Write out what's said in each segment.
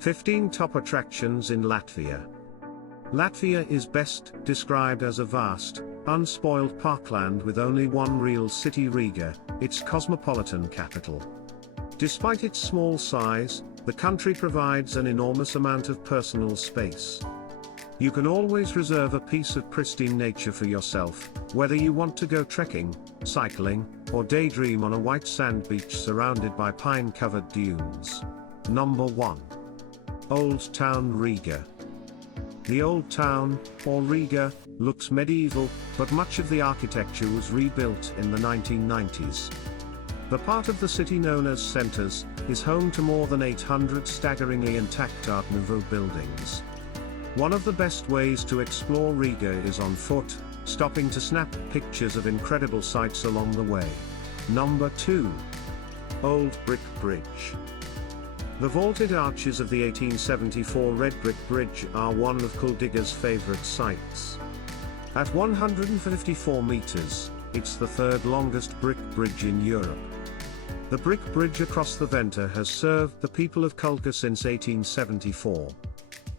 15 Top Attractions in Latvia. Latvia is best described as a vast, unspoiled parkland with only one real city, Riga, its cosmopolitan capital. Despite its small size, the country provides an enormous amount of personal space. You can always reserve a piece of pristine nature for yourself, whether you want to go trekking, cycling, or daydream on a white sand beach surrounded by pine-covered dunes. Number 1. Old Town Riga. The Old Town, or Riga, looks medieval, but much of the architecture was rebuilt in the 1990s. The part of the city known as Cesis is home to more than 800 staggeringly intact Art Nouveau buildings. One of the best ways to explore Riga is on foot, stopping to snap pictures of incredible sights along the way. Number 2. Old Brick Bridge. The vaulted arches of the 1874 red brick bridge are one of Kuldiga's favorite sights. At 154 meters, it's the third longest brick bridge in Europe. The brick bridge across the Venta has served the people of Kuldiga since 1874.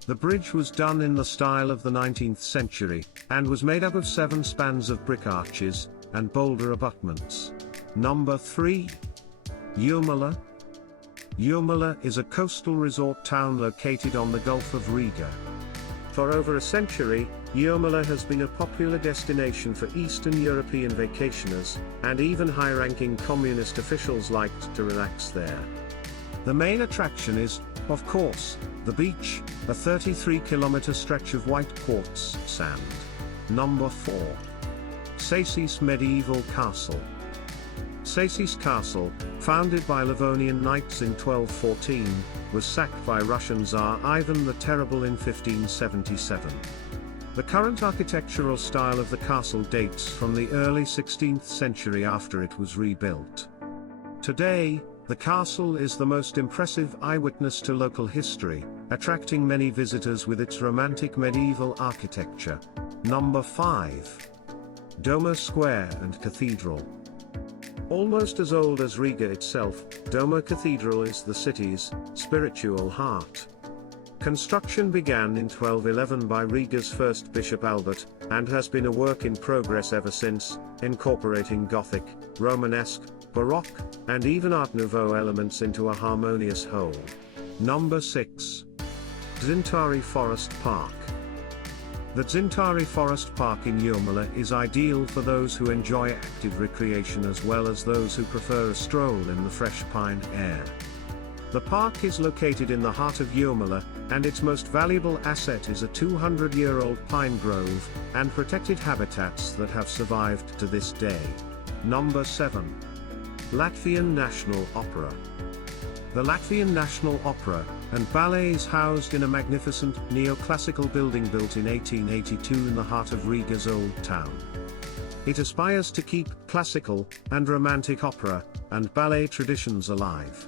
The bridge was done in the style of the 19th century, and was made up of 7 spans of brick arches, and boulder abutments. Number 3. Jūrmala. Jūrmala is a coastal resort town located on the Gulf of Riga. For over a century, Jūrmala has been a popular destination for Eastern European vacationers, and even high-ranking communist officials liked to relax there. The main attraction is, of course, the beach, a 33-kilometer stretch of white quartz sand. Number 4. Cesis Medieval Castle. Cesis Castle, founded by Livonian knights in 1214, was sacked by Russian Tsar Ivan the Terrible in 1577. The current architectural style of the castle dates from the early 16th century after it was rebuilt. Today, the castle is the most impressive eyewitness to local history, attracting many visitors with its romantic medieval architecture. Number 5. Doma Square and Cathedral. Almost as old as Riga itself, Doma Cathedral is the city's spiritual heart. Construction began in 1211 by Riga's first Bishop Albert, and has been a work in progress ever since, incorporating Gothic, Romanesque, Baroque, and even Art Nouveau elements into a harmonious whole. Number 6. Dzintari Forest Park. The Dzintari Forest Park in Jūrmala is ideal for those who enjoy active recreation as well as those who prefer a stroll in the fresh pine air. The park is located in the heart of Jūrmala, and its most valuable asset is a 200-year-old pine grove, and protected habitats that have survived to this day. Number 7. Latvian National Opera. The Latvian National Opera and Ballet is housed in a magnificent neoclassical building built in 1882 in the heart of Riga's Old Town. It aspires to keep classical and romantic opera and ballet traditions alive.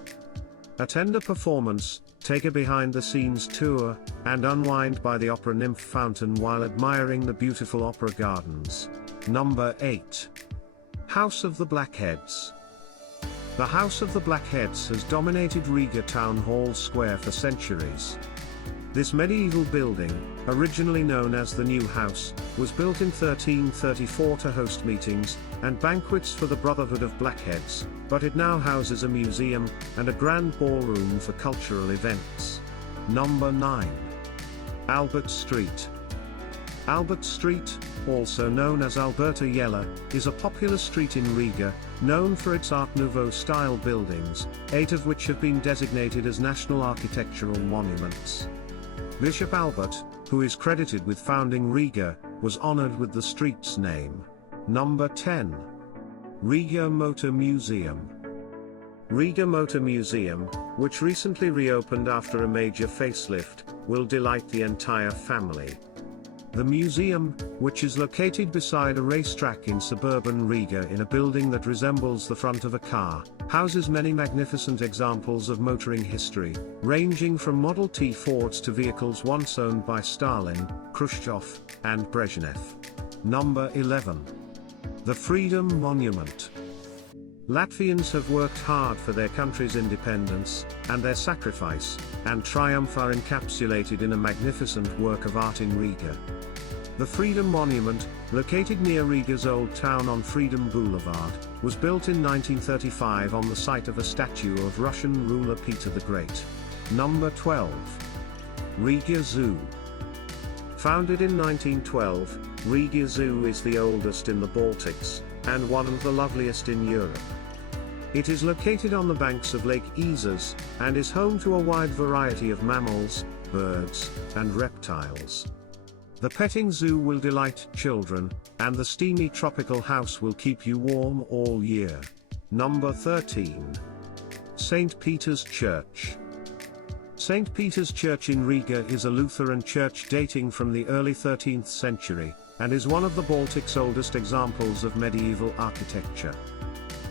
Attend a performance, take a behind-the-scenes tour, and unwind by the opera nymph fountain while admiring the beautiful opera gardens. Number 8. House of the Blackheads. The House of the Blackheads has dominated Riga Town Hall Square for centuries. This medieval building, originally known as the New House, was built in 1334 to host meetings and banquets for the Brotherhood of Blackheads, but it now houses a museum and a grand ballroom for cultural events. Number 9. Albert Street. Albert Street, also known as Alberta Jela, is a popular street in Riga, known for its Art Nouveau-style buildings, 8 of which have been designated as national architectural monuments. Bishop Albert, who is credited with founding Riga, was honored with the street's name. Number 10. Riga Motor Museum. Riga Motor Museum, which recently reopened after a major facelift, will delight the entire family. The museum, which is located beside a racetrack in suburban Riga in a building that resembles the front of a car, houses many magnificent examples of motoring history, ranging from Model T Fords to vehicles once owned by Stalin, Khrushchev, and Brezhnev. Number 11. The Freedom Monument. Latvians have worked hard for their country's independence, and their sacrifice and triumph are encapsulated in a magnificent work of art in Riga. The Freedom Monument, located near Riga's Old Town on Freedom Boulevard, was built in 1935 on the site of a statue of Russian ruler Peter the Great. Number 12. Riga Zoo. Founded in 1912, Riga Zoo is the oldest in the Baltics, and one of the loveliest in Europe. It is located on the banks of Lake Cesis, and is home to a wide variety of mammals, birds, and reptiles. The petting zoo will delight children, and the steamy tropical house will keep you warm all year. Number 13. St. Peter's Church. St. Peter's Church in Riga is a Lutheran church dating from the early 13th century, and is one of the Baltic's oldest examples of medieval architecture.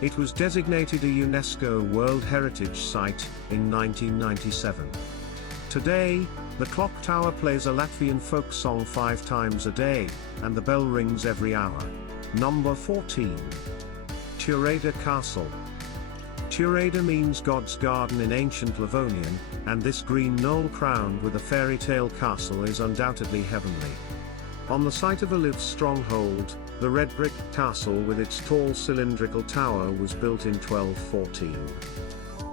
It was designated a UNESCO World Heritage Site in 1997. Today, the clock tower plays a Latvian folk song 5 times a day, and the bell rings every hour. Number 14. Turada Castle. Turada means God's garden in ancient Livonian, and this green knoll crowned with a fairy tale castle is undoubtedly heavenly. On the site of a Liv's stronghold, the red brick castle with its tall cylindrical tower was built in 1214.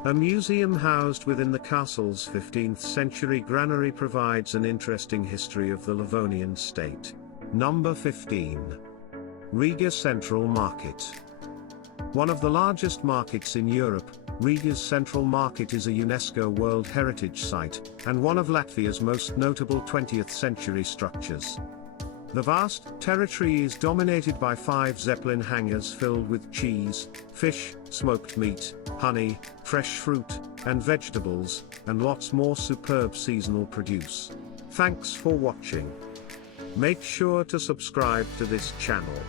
A museum housed within the castle's 15th century granary provides an interesting history of the Livonian state. Number 15. Riga Central Market. One of the largest markets in Europe, Riga's Central Market is a UNESCO World Heritage Site, and one of Latvia's most notable 20th century structures. The vast territory is dominated by 5 Zeppelin hangars filled with cheese, fish, smoked meat, honey, fresh fruit, and vegetables, and lots more superb seasonal produce. Thanks for watching. Make sure to subscribe to this channel.